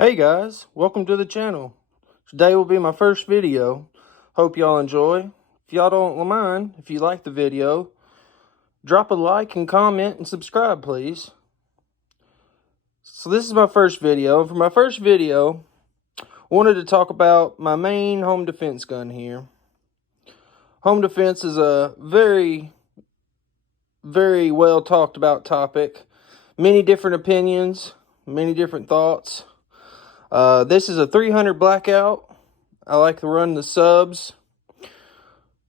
Hey guys, welcome to the channel. Today will be my first video. Hope y'all enjoy. If y'all don't mind, if you like the video, drop a like and comment and subscribe please. So this is my first video. For my first video, I wanted to talk about my main home defense gun here. Home defense is a very well talked about topic. Many different opinions, many different thoughts. This is a 300 Blackout. I like to run the subs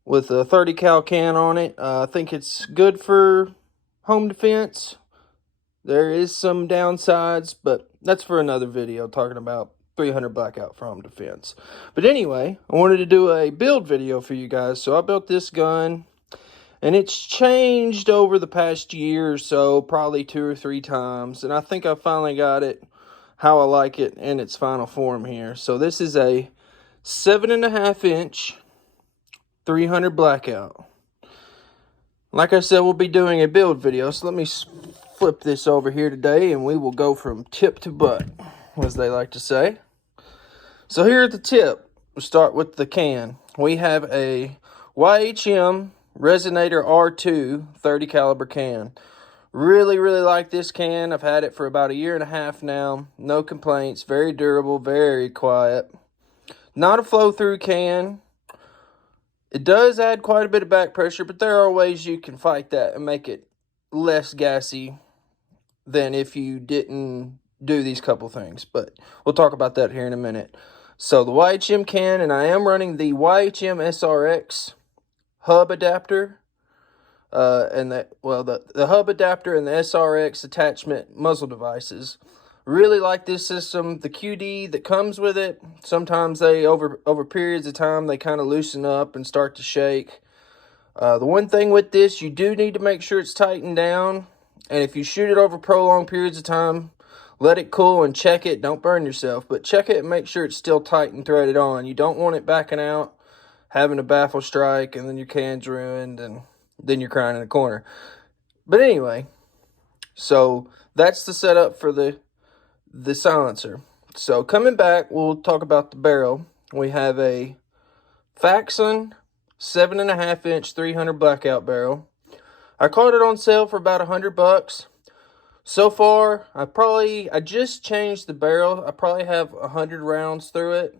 with a 30 cal can on it. I think it's good for home defense. There is some downsides, but that's for another video talking about 300 Blackout for home defense. But anyway, I wanted to do a build video for you guys. So I built this gun, and it's changed over the past year or so, probably 2 or 3 times. And I think I finally got it how I like it in its final form here. So this is a 7.5 inch 300 Blackout. Like I said, we'll be doing a build video. So let me flip this over here today, and we will go from tip to butt, as they like to say. So here at the tip, we'll start with the can. We have a YHM Resonator R2 30 caliber can. Really like this can. I've had it for about 1.5 years now. No complaints. Very durable, very quiet. Not a flow-through can. It does add quite a bit of back pressure, but there are ways you can fight that and make it less gassy than if you didn't do these couple things. But we'll talk about that here in a minute. So the YHM can, and I am running the YHM SRX hub adapter. The hub adapter and the SRX attachment muzzle devices. Really like this system. The QD that comes with it, sometimes they over periods of time they kind of loosen up and start to shake. The one thing with this, you do need to make sure it's tightened down, and if you shoot it over prolonged periods of time, let it cool and check it. Don't burn yourself, but check it and make sure it's still tight and threaded on. You don't want it backing out, having a baffle strike, and then your can's ruined, and then you're crying in the corner. But anyway, so that's the setup for the silencer. So coming back, we'll talk about the barrel. We have a Faxon 7.5 inch 300 Blackout barrel. I caught it on sale for about $100. So far, I just changed the barrel. I probably have 100 rounds through it.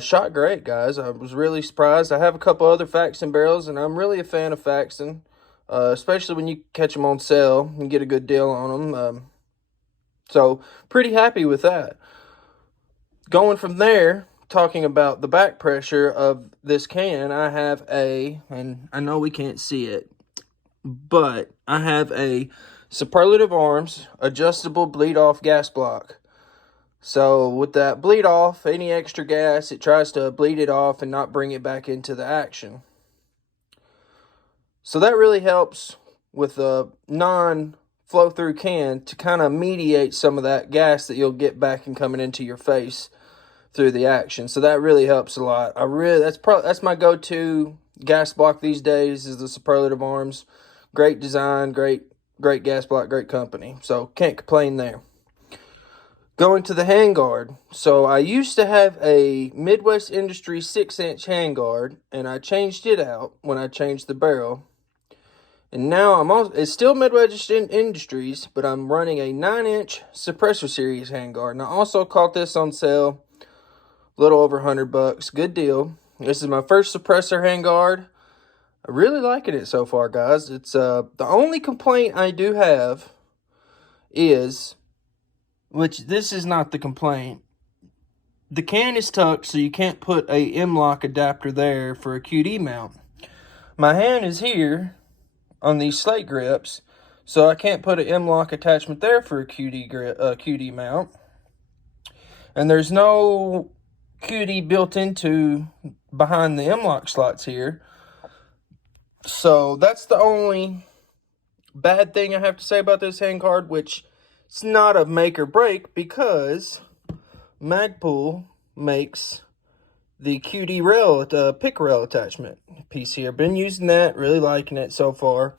Shot great, guys. I was really surprised. I have a couple other Faxon barrels, and I'm really a fan of Faxon, especially when you catch them on sale and get a good deal on them. So pretty happy with that. Going from there, talking about the back pressure of this can, I have and I know we can't see it, but I have a Superlative Arms adjustable bleed off gas block. So with that bleed off, any extra gas, it tries to bleed it off and not bring it back into the action. So that really helps with a non-flow-through can to kind of mediate some of that gas that you'll get back and coming into your face through the action. So that really helps a lot. That's my go-to gas block these days, is the Superlative Arms. Great design, great gas block, great company. So can't complain there. Going to the handguard. So I used to have a Midwest Industries 6-inch handguard, and I changed it out when I changed the barrel. And now it's still Midwest Industries, but I'm running a 9-inch Suppressor Series handguard. And I also caught this on sale, a little over $100. Good deal. This is my first suppressor handguard. I'm really liking it so far, guys. It's the only complaint I do have is, which this is not the complaint, the can is tucked, so you can't put a M-lock adapter there for a QD mount. My hand is here on these slate grips, so I can't put an M-lock attachment there for a QD mount. And there's no QD built into behind the M-lock slots here. So that's the only bad thing I have to say about this handguard, which it's not a make or break, because Magpul makes the QD rail, pick rail attachment piece here. Been using that, really liking it so far.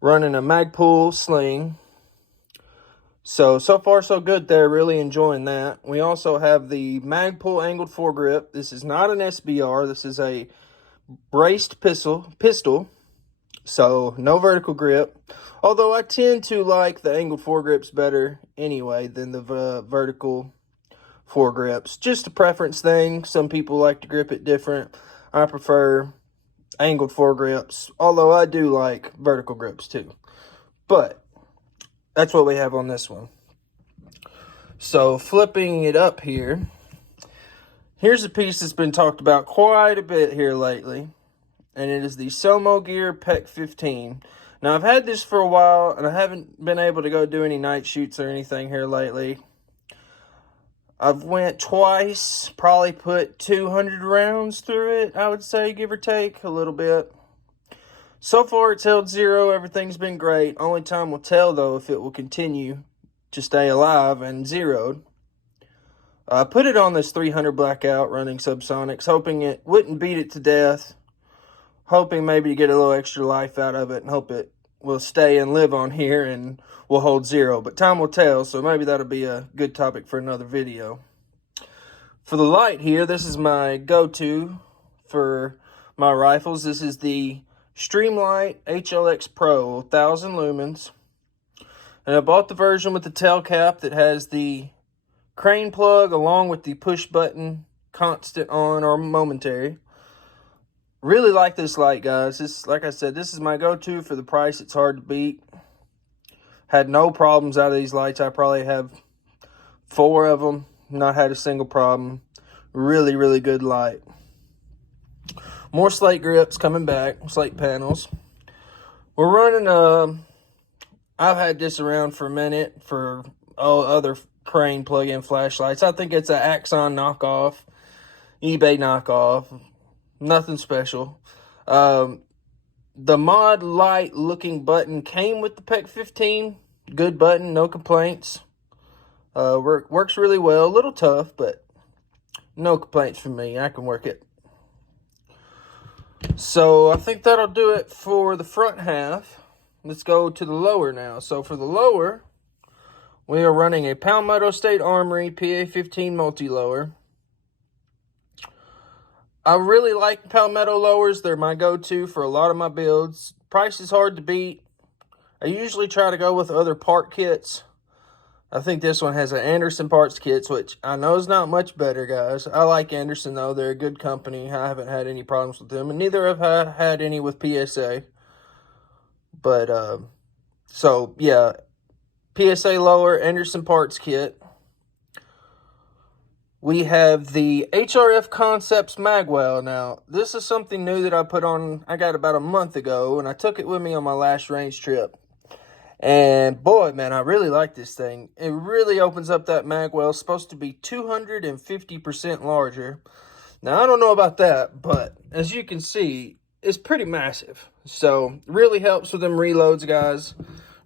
Running a Magpul sling. So far so good there. Really enjoying that. We also have the Magpul angled foregrip. This is not an SBR. This is a braced pistol. So no vertical grip. Although I tend to like the angled foregrips better anyway than the vertical foregrips. Just a preference thing. Some people like to grip it different. I prefer angled foregrips. Although I do like vertical grips too. But that's what we have on this one. So flipping it up here, here's a piece that's been talked about quite a bit here lately, and it is the Somo Gear PEC 15. Now I've had this for a while, and I haven't been able to go do any night shoots or anything here lately. I've went twice, probably put 200 rounds through it, I would say, give or take a little bit. So far, it's held 0. Everything's been great. Only time will tell, though, if it will continue to stay alive and zeroed. I put it on this 300 Blackout running subsonics, hoping it wouldn't beat it to death. Hoping maybe to get a little extra life out of it and hope it will stay and live on here and will hold 0. But time will tell, so maybe that'll be a good topic for another video. For the light here, this is my go-to for my rifles. This is the Streamlight HLX Pro, 1000 lumens. And I bought the version with the tail cap that has the crane plug along with the push button constant on or momentary. Really like this light, guys. This, like I said, this is my go-to for the price. It's hard to beat. Had no problems out of these lights. I probably have 4 of them. Not had a single problem. Really, really good light. More slate grips coming back. Slate panels. We're running I've had this around for a minute for other crane plug-in flashlights. I think it's an Axon knockoff. eBay knockoff. Nothing special. The mod light looking button came with the PEC 15. Good button, no complaints. Works really well. A little tough, but no complaints from me. I can work it. So I think that'll do it for the front half. Let's go to the lower now. So for the lower, we are running a Palmetto State Armory PA-15 multi-lower. I really like Palmetto lowers. They're my go-to for a lot of my builds. Price is hard to beat. I usually try to go with other part kits. I think this one has an Anderson parts kits, which I know is not much better, guys. I like Anderson, though. They're a good company. I haven't had any problems with them, and neither have I had any with PSA. But, so, yeah, PSA lower, Anderson parts kit. We have the HRF Concepts Magwell. Now, this is something new that I put on, I got about a month ago, and I took it with me on my last range trip. And boy, man, I really like this thing. It really opens up that magwell. It's supposed to be 250% larger. Now, I don't know about that, but as you can see, it's pretty massive. So, really helps with them reloads, guys.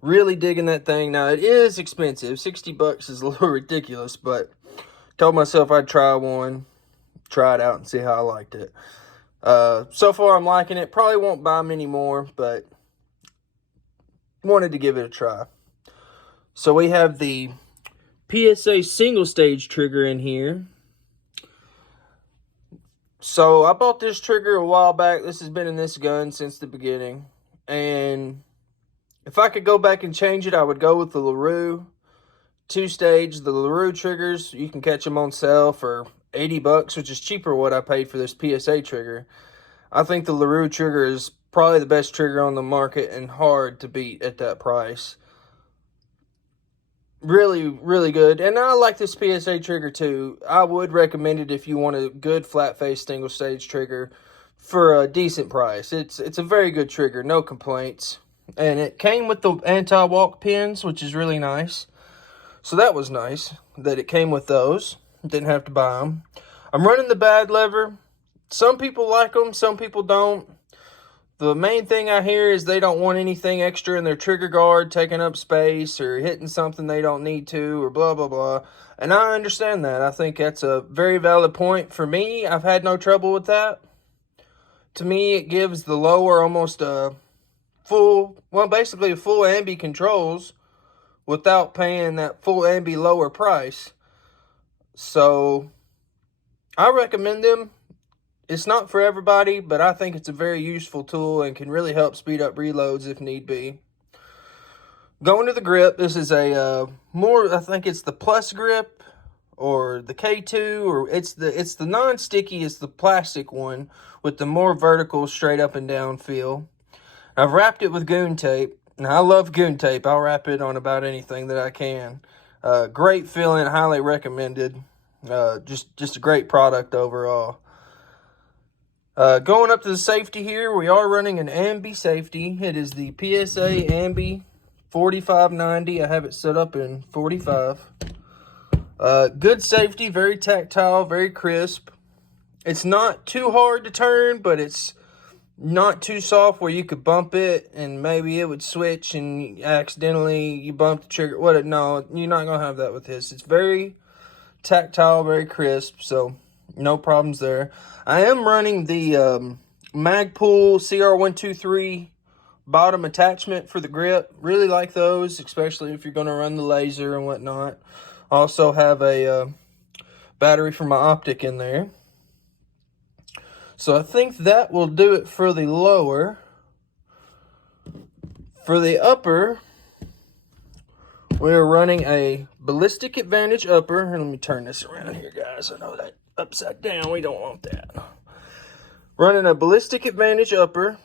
Really digging that thing. Now, it is expensive. 60 bucks is a little ridiculous, but told myself I'd try one, try it out, and see how I liked it. So far, I'm liking it. Probably won't buy many more, but wanted to give it a try. So we have the PSA single stage trigger in here. So I bought this trigger a while back. This has been in this gun since the beginning. And if I could go back and change it, I would go with the LaRue 2-stage. The LaRue triggers, you can catch them on sale for 80 bucks, which is cheaper than what I paid for this PSA trigger. I think the LaRue trigger is probably the best trigger on the market and hard to beat at that price. Really, really good. And I like this PSA trigger too. I would recommend it if you want a good flat face single stage trigger for a decent price. It's a very good trigger, no complaints. And it came with the anti-walk pins, which is really nice. So that was nice that it came with those. Didn't have to buy them. I'm running the bad lever. Some people like them, some people don't. The main thing I hear is they don't want anything extra in their trigger guard taking up space or hitting something they don't need to or blah, blah, blah. And I understand that. I think that's a very valid point. For me, I've had no trouble with that. To me, it gives the lower almost a full, well, basically a full ambi controls without paying that full ambi lower price. So I recommend them. It's not for everybody, but I think it's a very useful tool and can really help speed up reloads if need be. Going to the grip, this is a I think it's the Plus grip or the K2, or it's the non-sticky, it's the plastic one with the more vertical straight up and down feel. I've wrapped it with goon tape. Now, I love goon tape. I'll wrap it on about anything that I can. Great feeling, highly recommended. Just a great product overall. Going up to the safety here, we are running an ambi safety. It is the PSA ambi 4590. I have it set up in 45. Good safety, very tactile, very crisp. It's not too hard to turn, but it's not too soft where you could bump it and maybe it would switch and accidentally you bump the trigger. No, you're not going to have that with this. It's very tactile, very crisp, so no problems there. I am running the Magpul CR123 bottom attachment for the grip. Really like those, especially if you're going to run the laser and whatnot. Also have a battery for my optic in there. So I think that will do it for the lower. For the upper, we're running a Ballistic Advantage upper. Let me turn this around here, guys. I know that upside down, we don't want that. Running a Ballistic Advantage upper.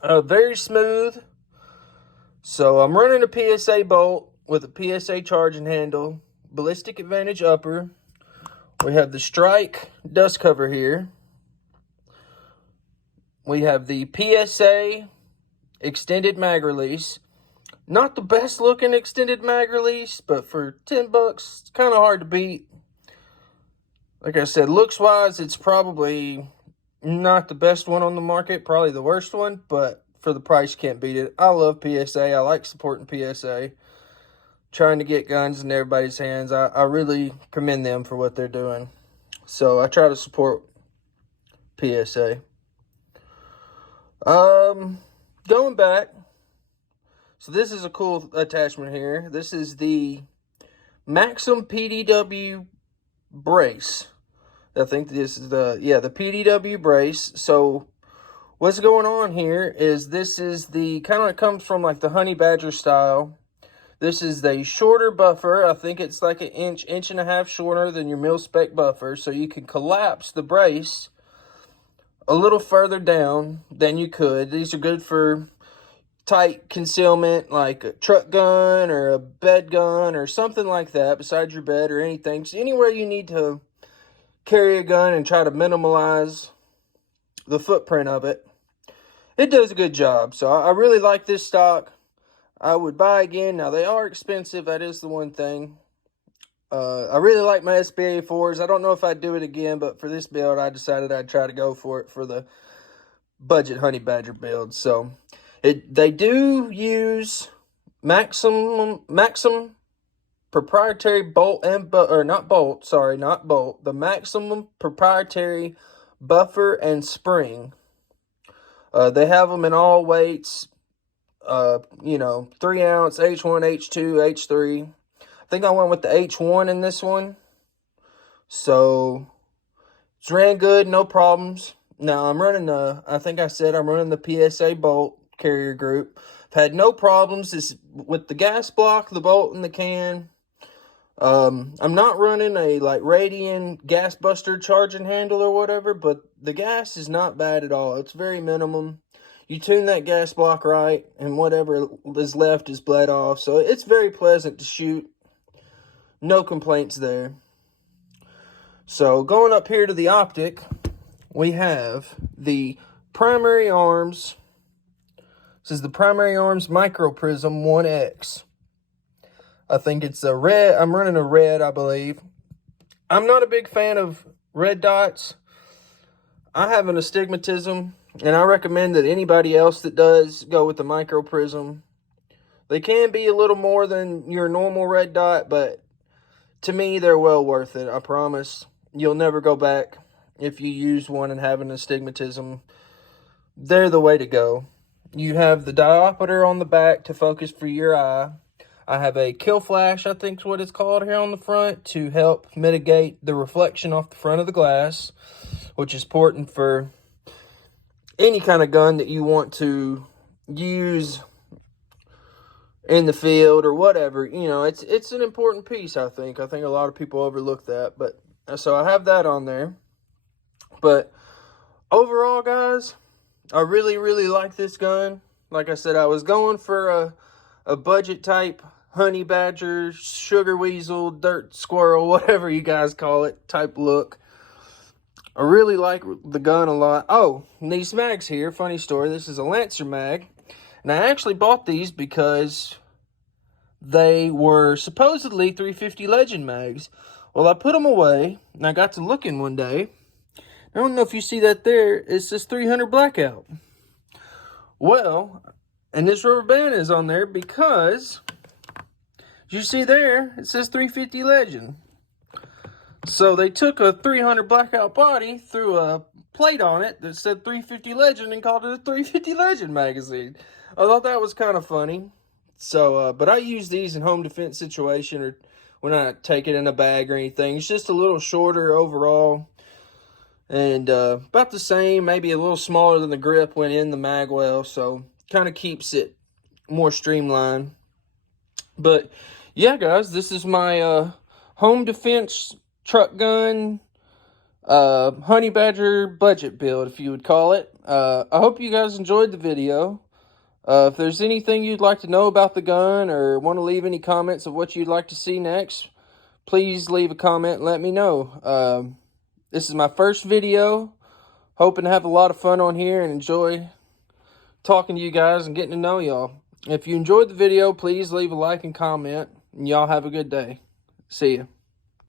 Very smooth. So I'm running a PSA bolt with a PSA charging handle. Ballistic Advantage upper. We have the Strike dust cover here. We have the PSA extended mag release. Not the best looking extended mag release, but for $10, it's kind of hard to beat. Like I said, looks wise, it's probably not the best one on the market, probably the worst one, but for the price, can't beat it. I love PSA. I like supporting PSA. Trying to get guns in everybody's hands. I really commend them for what they're doing. So I try to support PSA. Going back. So this is a cool attachment here. This is the Maxim PDW brace. I think this is the PDW brace. So what's going on here is this is the kind of, it comes from like the Honey Badger style. This is the shorter buffer. I think it's like an inch and a half shorter than your mil-spec buffer. So you can collapse the brace a little further down than you could. These are good for tight concealment, like a truck gun or a bed gun or something like that beside your bed or anything. So anywhere you need to carry a gun and try to minimize the footprint of it, it does a good job. So I really like this stock. I would buy again. Now, they are expensive. That is the one thing. I really like my SBA4s. I don't know if I'd do it again, but for this build, I decided I'd try to go for it for the budget Honey Badger build. So, they do use Maxim proprietary bolt and not bolt. The Maximum proprietary buffer and spring. They have them in all weights. 3 ounce, H1, H2, H3. I think I went with the H1 in this one. So, it's ran good, no problems. Now, I'm running I think I said I'm running the PSA bolt carrier group. I've had no problems. This with the gas block, the bolt, and the can. I'm not running a like Radian gas buster charging handle or whatever, but the gas is not bad at all. It's very minimum. You tune that gas block right, and whatever is left is bled off. So it's very pleasant to shoot. No complaints there. So going up here to the optic, we have the Primary Arms. This is the Primary Arms Micro Prism 1X. I think it's a red. I'm running a red, I believe. I'm not a big fan of red dots. I have an astigmatism, and I recommend that anybody else that does go with the micro prism. They can be a little more than your normal red dot, but to me, they're well worth it. I promise. You'll never go back if you use one and have an astigmatism. They're the way to go. You have the diopter on the back to focus for your eye. I have a kill flash, I think is what it's called, here on the front to help mitigate the reflection off the front of the glass, which is important for any kind of gun that you want to use in the field or whatever. You know, it's an important piece, I think. I think a lot of people overlook that. But so I have that on there. But overall, guys, I really, really like this gun. Like I said, I was going for a budget type honey badger, sugar weasel, dirt squirrel, whatever you guys call it, type look. I really like the gun a lot. Oh, and these mags here, funny story. This is a Lancer mag. And I actually bought these because they were supposedly 350 Legend mags. Well, I put them away, and I got to looking one day. I don't know if you see that there. It says 300 Blackout. Well, and this rubber band is on there because, as you see there, it says 350 Legend. So they took a 300 Blackout body, threw a plate on it that said 350 Legend, and called it a 350 Legend magazine. I thought that was kind of funny. So, but I use these in home defense situation or when I take it in a bag or anything. It's just a little shorter overall. And about the same, maybe a little smaller than the grip went in the mag well. So, kind of keeps it more streamlined. But, yeah, guys, this is my home defense truck gun honey badger budget build, if you would call it. I hope you guys enjoyed the video. If there's anything you'd like to know about the gun or want to leave any comments of what you'd like to see next, please leave a comment and let me know. This is my first video. Hoping to have a lot of fun on here and enjoy talking to you guys and getting to know y'all. If you enjoyed the video, please leave a like and comment. And y'all have a good day. See ya.